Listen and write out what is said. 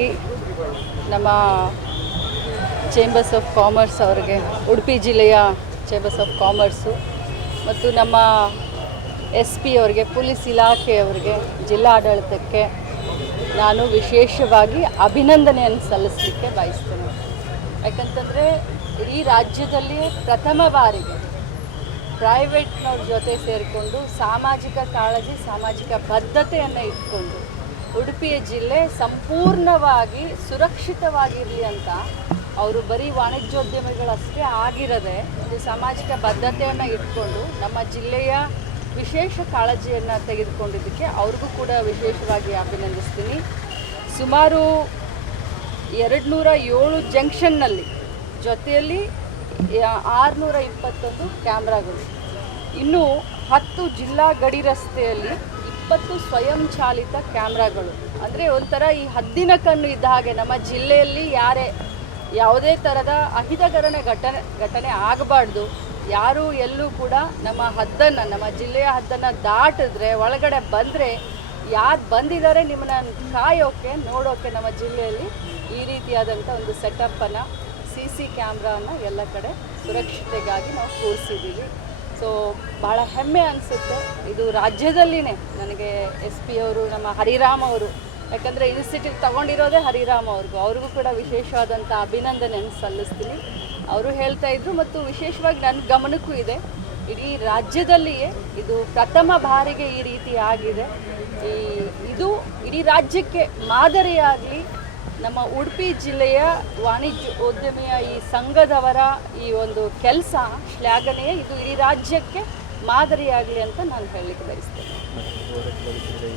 ಮೊದಲನೇದಾಗಿ ನಮ್ಮ chambers of commerce ಅವರಿಗೆ, ಉಡುಪಿ ಜಿಲ್ಲೆಯ ಚೇಂಬರ್ಸ್ ಆಫ್ ಕಾಮರ್ಸು ಮತ್ತು ನಮ್ಮ ಎಸ್ ಪಿ ಅವರಿಗೆ, ಪೊಲೀಸ್ ಇಲಾಖೆಯವರಿಗೆ ಜಿಲ್ಲಾಡಳಿತಕ್ಕೆ ನಾನು ವಿಶೇಷವಾಗಿ ಅಭಿನಂದನೆಯನ್ನು ಸಲ್ಲಿಸಲಿಕ್ಕೆ ಬಯಸ್ತೇನೆ. ಯಾಕಂತಂದರೆ ಈ ರಾಜ್ಯದಲ್ಲಿ ಪ್ರಥಮ ಬಾರಿಗೆ ಪ್ರೈವೇಟ್ನವ್ರ ಜೊತೆ ಸೇರಿಕೊಂಡು ಸಾಮಾಜಿಕ ಕಾಳಜಿ, ಸಾಮಾಜಿಕ ಬದ್ಧತೆಯನ್ನು ಇಟ್ಕೊಂಡು ಉಡುಪಿಯ ಜಿಲ್ಲೆ ಸಂಪೂರ್ಣವಾಗಿ ಸುರಕ್ಷಿತವಾಗಿರಲಿ ಅಂತ ಅವರು ಬರೀ ವಾಣಿಜ್ಯೋದ್ಯಮಿಗಳಷ್ಟೇ ಆಗಿರದೆ ಒಂದು ಸಾಮಾಜಿಕ ಬದ್ಧತೆಯನ್ನು ಇಟ್ಕೊಂಡು ನಮ್ಮ ಜಿಲ್ಲೆಯ ವಿಶೇಷ ಕಾಳಜಿಯನ್ನು ತೆಗೆದುಕೊಂಡಿದ್ದಕ್ಕೆ ಅವ್ರಿಗೂ ಕೂಡ ವಿಶೇಷವಾಗಿ ಅಭಿನಂದಿಸ್ತೀನಿ. ಸುಮಾರು ಎರಡು ನೂರ ಏಳು ಜಂಕ್ಷನ್ನಲ್ಲಿ ಜೊತೆಯಲ್ಲಿ ಆರುನೂರ ಇಪ್ಪತ್ತೊಂದು ಕ್ಯಾಮ್ರಾಗಳು. ಇನ್ನು ಹತ್ತು ಜಿಲ್ಲಾ ಗಡಿ ರಸ್ತೆಯಲ್ಲಿ ಇಪ್ಪತ್ತು ಸ್ವಯಂ ಚಾಲಿತ ಕ್ಯಾಮ್ರಾಗಳು. ಅಂದರೆ ಒಂಥರ ಈ ಹದ್ದಿನ ಕಣ್ಣು ಇದ್ದ ಹಾಗೆ ನಮ್ಮ ಜಿಲ್ಲೆಯಲ್ಲಿ ಯಾರೇ ಯಾವುದೇ ಥರದ ಅಹಿತಕರಣ ಘಟನೆ ಘಟನೆ ಆಗಬಾರ್ದು. ಯಾರು ಎಲ್ಲೂ ಕೂಡ ನಮ್ಮ ಹದ್ದನ್ನು, ನಮ್ಮ ಜಿಲ್ಲೆಯ ಹದ್ದನ್ನು ದಾಟಿದ್ರೆ, ಒಳಗಡೆ ಬಂದರೆ, ಯಾರು ಬಂದಿದ್ದಾರೆ ನಿಮ್ಮನ್ನ ಕಾಯೋಕೆ, ನೋಡೋಕೆ ನಮ್ಮ ಜಿಲ್ಲೆಯಲ್ಲಿ ಈ ರೀತಿಯಾದಂಥ ಒಂದು ಸೆಟಪ್ಪನ್ನು ಸಿ ಸಿ ಕ್ಯಾಮ್ರಾನ ಎಲ್ಲ ಕಡೆ ಸುರಕ್ಷತೆಗಾಗಿ ನಾವು ಕೂರಿಸಿದ್ದೀವಿ ಸೊ ಭಾಳ ಹೆಮ್ಮೆ ಅನಿಸುತ್ತೆ. ಇದು ರಾಜ್ಯದಲ್ಲಿನೇ ನನಗೆ ಎಸ್ ಪಿ ಅವರು, ನಮ್ಮ ಹರಿರಾಮ್ ಅವರು. ಯಾಕಂದರೆ ಇನ್ಸ್ಟಿಟ್ಯೂಟ್ ತಗೊಂಡಿರೋದೇ ಹರಿರಾಮ್ ಅವ್ರಿಗೂ. ಅವ್ರಿಗೂ ಕೂಡ ವಿಶೇಷವಾದಂಥ ಅಭಿನಂದನೆ ಸಲ್ಲಿಸ್ತೀನಿ. ಅವರು ಹೇಳ್ತಾ ಇದ್ರು ಮತ್ತು ವಿಶೇಷವಾಗಿ ನನ್ನ ಗಮನಕ್ಕೂ ಇದೆ. ಇಡೀ ರಾಜ್ಯದಲ್ಲಿಯೇ ಇದು ಪ್ರಥಮ ಬಾರಿಗೆ ಈ ರೀತಿ ಆಗಿದೆ. ಈ, ಇದು ಇಡೀ ರಾಜ್ಯಕ್ಕೆ ಮಾದರಿಯಾಗಲಿ ನಮ್ಮ ಉಡುಪಿ ಜಿಲ್ಲೆಯ ವಾಣಿಜ್ಯ ಉದ್ಯಮಿಯ ಈ ಸಂಘದವರ ಈ ಒಂದು ಕೆಲಸ, ಶ್ಲಾಘನೆಯ ಇದು ಇಡೀ ರಾಜ್ಯಕ್ಕೆ ಮಾದರಿಯಾಗಲಿ ಅಂತ ನಾನು ಹೇಳಲಿಕ್ಕೆ ಬಯಸ್ತೇನೆ.